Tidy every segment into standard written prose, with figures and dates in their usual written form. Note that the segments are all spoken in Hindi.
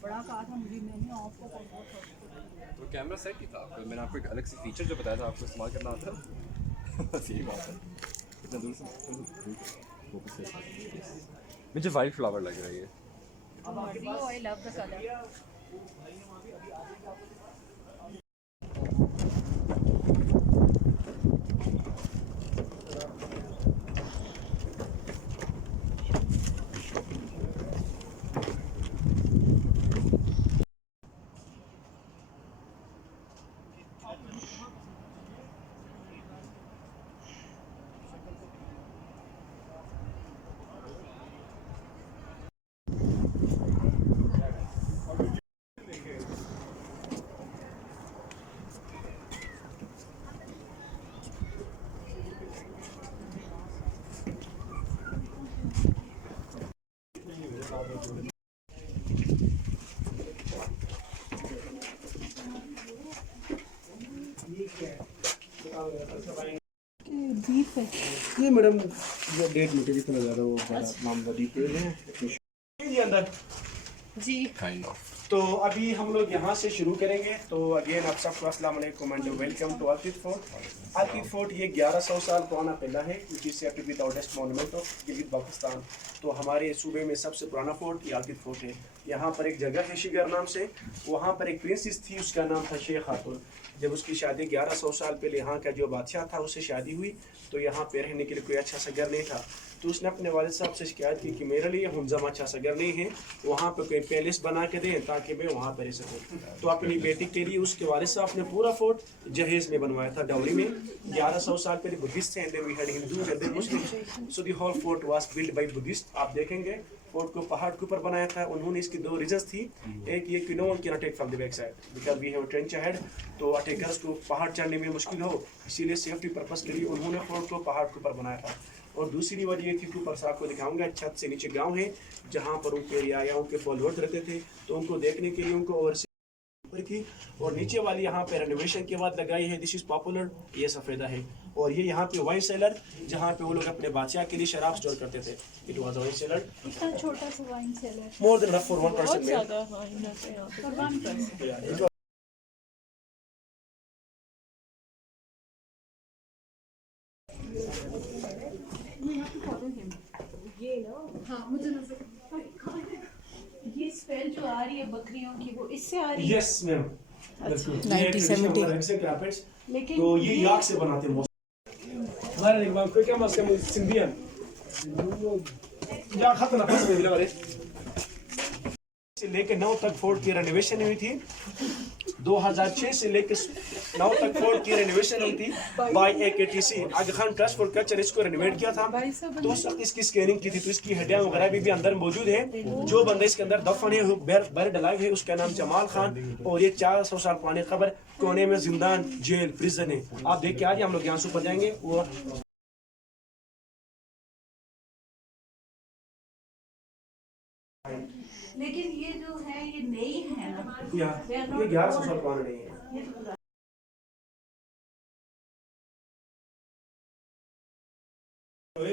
बड़ा कहा था मुझे, मैंने आपको तो कैमरा सेट ही था आपका, मैंने आपको एक अलग से फीचर जो बताया था आपको इस्तेमाल करना आता है। बस यही बात है। इतना दूर से फोकस से मुझे वाइट फ्लावर लग रही है। I love the colour. Deep है ये मैडम वो 1.5 मीटर जितना ज़्यादा वो बड़ा मामला डीप है ये अंदर जी। Kind of. तो अभी हम लोग यहाँ से शुरू करेंगे। तो अगेन आप सबको अस्सलाम वालेकुम and welcome to Akid fort. Akid fort ये 1100 साल पुराना किला है, which is said to be the oldest monument of Gilgit Baltistan. तो हमारे सूबे में सबसे पुराना फोर्ट ये आकिद फोर्ट है। यहाँ पर एक जगह है शिगर नाम से, वहाँ पर एक प्रिंसेस थी, उसका नाम था शेख खातून। जब उसकी शादी 1100 साल पहले यहाँ का जो बादशाह था उससे शादी हुई, तो यहाँ पे रहने के लिए कोई अच्छा सा घर नहीं था। तो उसने अपने वालिद साहब से शिकायत की कि मेरे लिए हुंजम अच्छा सा घर नहीं है, वहाँ पे कोई पैलेस बना के दें ताकि मैं वहाँ पर रह सकूँ। तो अपनी बेटी के लिए उसके वालिद साहब ने पूरा फोर्ट जहेज में बनवाया था, डाउरी में। 1100 साल पहले बुद्धिस्ट थे, then we had Hindus and then Muslims. So the whole fort was built by Buddhist। आप देखेंगे फोर्ट को पहाड़ के ऊपर बनाया था उन्होंने। इसकी दो रीजंस थी, एक ये कि no one can attack from the back side because we have trench ahead, तो अटैकर्स को पहाड़ चढ़ने में मुश्किल हो, इसीलिए सेफ्टी पर्पस के लिए उन्होंने फोर्ट को पहाड़ के ऊपर बनाया था। और दूसरी वजह ये थी कि ऊपर से आपको दिखाऊंगा, छत से नीचे गांव है जहां पर उनके रियाया उनके फॉलोअर्स रहते थे, तो उनको देखने के लिए उनको ओवरसी की। और नीचे वाली यहाँ पे रेनोवेशन के बाद लगाई है, दिस इज पॉपुलर, ये सफेदा है। और ये यहाँ पे वाइन सेलर जहाँ पे वो लोग अपने बादशाह के लिए शराब स्टोर करते थे। It was a wine cellar, इतना छोटा सा wine cellar, more than enough for one बहुत पर्सन। ज्यादा वाइन है यहाँ पे, फॉर वन पर्सन। हाँ मुझे नजर ये स्मेल जो आ रही है बकरियों की, वो इससे आ रही है। Yes ma'am, 1970। लेकिन तो ये याक से बनाते हैं। हमारे एक बार कोई क्या मसला सिंधियन या खतना फंस में लगा से लेके 9 तक फोर्ट की रेनोवेशन हुई थी। 2006 से लेके 9 तक फोर्ट की रेनोवेशन हुई थी by AKTC Aga Khan trust for culture. इसको रेनोवेट किया था, तो उस वक्त इसकी स्कैनिंग की थी, तो इसकी हड्डियां वगैरह भी अंदर मौजूद है। जो बंदा इसके अंदर दफन है बरिड अलाइव है, उसका नाम जमाल खान, और ये 400 साल पुरानी खबर कोने में जिंदान जेल प्रिजन है। आप देख के आज हम लोग यहाँ से ऊपर जाएंगे। वो लेकिन ये जो है ये नई है ना, ये 1100 साल पुराना नहीं है।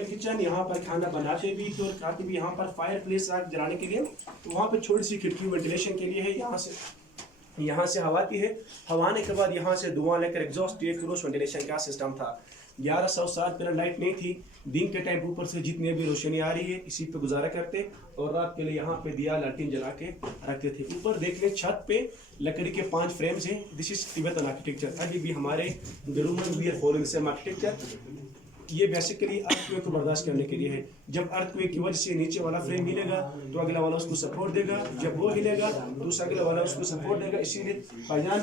किचन यहाँ पर खाना बनाते भी थे और खाते भी। यहाँ पर फायर प्लेस आग जलाने के लिए, तो वहाँ पर छोटी सी खिड़की वेंटिलेशन के लिए है। यहाँ से हवा आती है, हवा आने के बाद यहाँ से धुआं लेकर एग्जॉस्ट क्रॉस वेंटिलेशन का सिस्टम था। 1100 साल पहले लाइट नहीं थी, दिन के टाइम ऊपर से जितने भी रोशनी आ रही है इसी पे गुजारा करते, और रात के लिए यहाँ पे दिया लालटीन जला के रखते थे। ऊपर देख ले छत पे लकड़ी के 5 फ्रेम्स हैं। This is Tibetan architecture. अभी भी हमारे गरुमन we are following same architecture. ये बेसिकली अर्थक्वेक को बर्दाश्त करने के लिए है। जब अर्थक्वेक की वजह से नीचे वाला फ्रेम हिलेगा तो अगला वाला उसको सपोर्ट देगा, जब वो हिलेगा तो अगला वाला उसको सपोर्ट देगा। इसीलिए भाईजान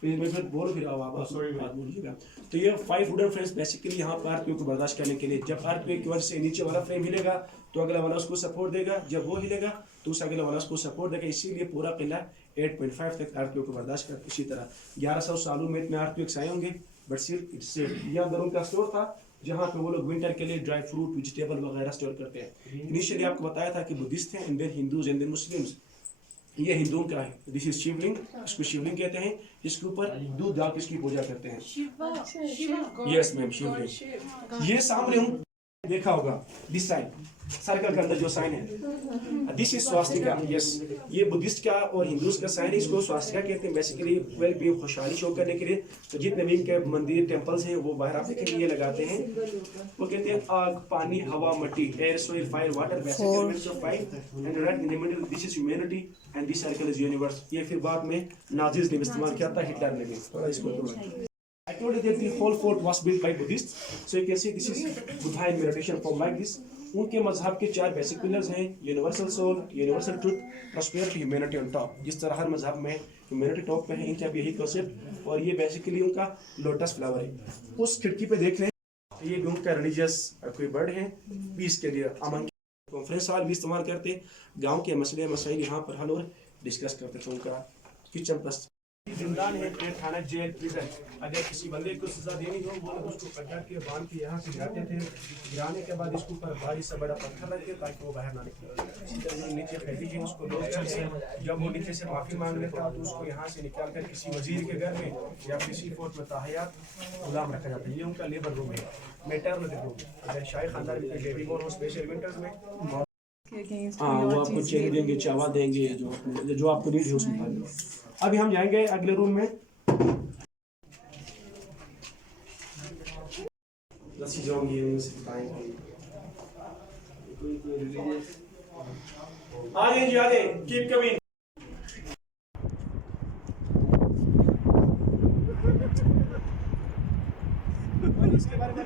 फिर बोल फिर बात बोलिएगा। तो ये 5 वुडन फ्रेम्स बेसिकली यहाँ पर अर्थक्वेक को बर्दाश्त करने के लिए। जब अर्थक्वेक की वजह से नीचे वाला फ्रेम हिलेगा तो अगला वाला उसको सपोर्ट देगा, जब वो हिलेगा तो अगला वाला उसको सपोर्ट देगा। इसीलिए पूरा किला 8.5 तक अर्थक्वेक को बर्दाश्त करता है। इसी तरह 1100 सालों में इतने अर्थक्वेक्स आए होंगे, बट स्टिल इट्स सेफ। ये अंदर उनका स्टोर था जहाँ पे वो लोग विंटर के लिए ड्राई फ्रूट वेजिटेबल वगैरह स्टोर करते हैं। इनिशियली आपको बताया था कि बुद्धिस्ट हैं and then Hindus and then Muslims. ये हिंदुओं का है, दिस इज शिवलिंग, इसको शिवलिंग कहते हैं। इसके ऊपर दूध डाल के इसकी पूजा करते हैं। यस मैम, शिवलिंग। ये सामने हूँ देखा होगा, दिस साइन सर्कल के अंदर जो साइन है, दिस इज स्वास्तिका। यस, ये बुद्धिस्ट का और हिंदूज का साइन है, इसको स्वास्तिका कहते हैं। बेसिकली वेल बीइंग, खुशहाली शो करने के लिए। तो जितने भी इनके मंदिर टेम्पल्स हैं वो बाहर आप देखेंगे ये लगाते हैं। वो कहते हैं आग, पानी, हवा, मिट्टी, air, soil, fire, water, basic elements of five and right in the middle this is humanity and this circle is universe. ये फिर बाद में नाजीज ने इस्तेमाल किया था, हिटलर ने भी। थोड़ा इसको I told you that the whole fort was built by Buddhists. So you can see this is Buddha in meditation form like this. उनके मजहब के 4 बेसिक पिलर्स हैं, universal soul, universal truth, prosperity, humanity on top. जिस तरह हर मजहब में ह्यूमैनिटी टॉप पे है, इनका भी यही कॉन्सेप्ट। और ये बेसिकली उनका लोटस फ्लावर है। उस खिड़की पे देख लें, ये भी उनका रिलीजियस कोई बर्ड है, पीस के लिए अमन कॉन्फ्रेंस हॉल भी इस्तेमाल करते। गाँव के मसले मसाइल यहाँ पर हल और डिस्कस करते थे। उनका किचन प्लस जिंदान है, थाना, जेल, प्रिजन। अगर किसी बंदे को सजा देनी हो, वो लोग उसको पकड़ के बांध के यहाँ से गिराते थे। गिराने के बाद इसके ऊपर भारी सा बड़ा पत्थर रख के ताकि वो बाहर ना निकले। इसी तरह नीचे फैली है, उसको लोग जब वो नीचे से माफी मांग लेता तो उसको यहाँ से निकाल कर किसी वजीर के घर में या किसी फोर्ट में ताहयात गुलाम रखा जाता है। ये उनका लेबर रूम है, मैटरनिटी रूम। अगर शाही खानदान में बेबी बोर्न हो स्पेशल विंटर्स में, हाँ, वो आपको चेन देंगे, चावल देंगे, जो आपको नीड है उसमें। अभी हम जाएंगे अगले रूम में। आगे जी, आगे, कीप कमिंग। इसके बारे में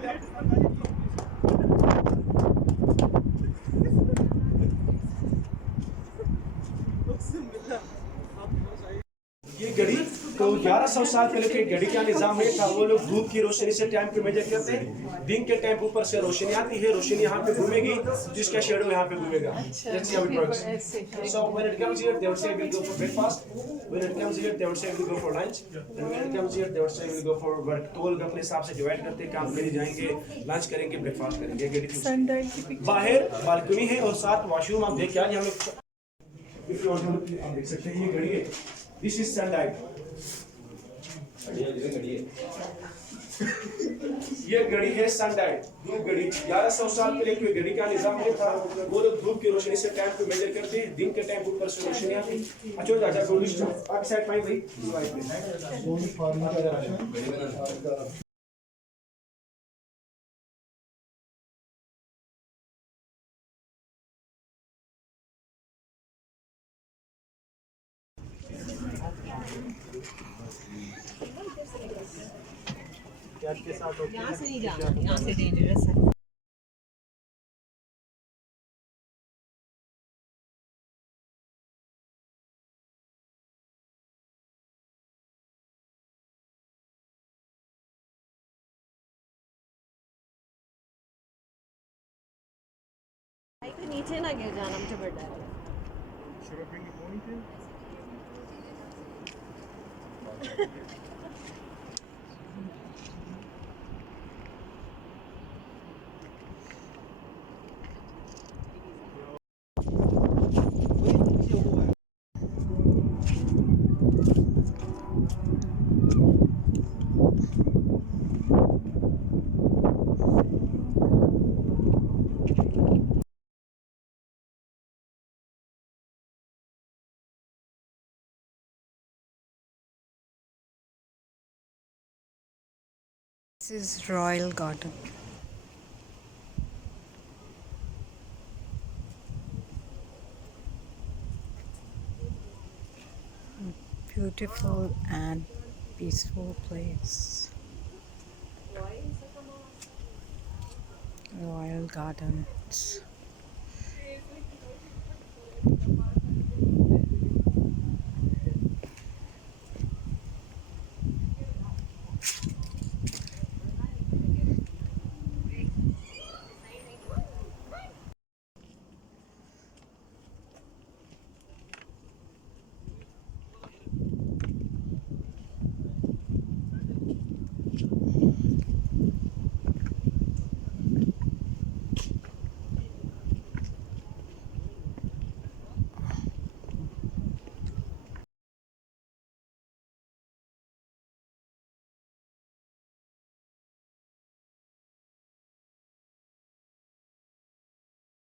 ये घड़ी तो 1100 साल पहले के घड़ी का निजाम ये था। वो लोग धूप की रोशनी से टाइम को मेजर करते हैं। दिन के टाइम ऊपर से रोशनी आती है, रोशनी यहाँ पे घूमेगी, जिसका शेडो यहाँ पे घूमेगा। Let's see how it works. So when it comes here, they would say we'll go for breakfast. When it comes here, they would say we'll go for lunch. And when it comes here, they would say we'll go for work. तो लोग अपने हिसाब से डिवाइड करते हैं, काम करने जाएंगे, लंच करेंगे, ब्रेकफास्ट करेंगे। बाहर बालकनी है और साथ वॉशरूम। आप देखिए, आज हम लोग आप देख सकते हैं, ये घड़ी है। This is sunlight. ये घड़ी है सनलाइट, धूप घड़ी। 1100 साल पहले कोई घड़ी का निजाम नहीं था। वो लोग धूप की रोशनी से टाइम को मेजर करते हैं। दिन के टाइम ऊपर से रोशनी आती। अच्छा राजा गोलिश आप साइड पाई भाई यहाँ से नहीं जाना, यहाँ से डेंजरस है। नीचे ना गिर जाना, मुझे बड़ा डर है। This is Royal Garden. Beautiful and peaceful place. Royal Gardens.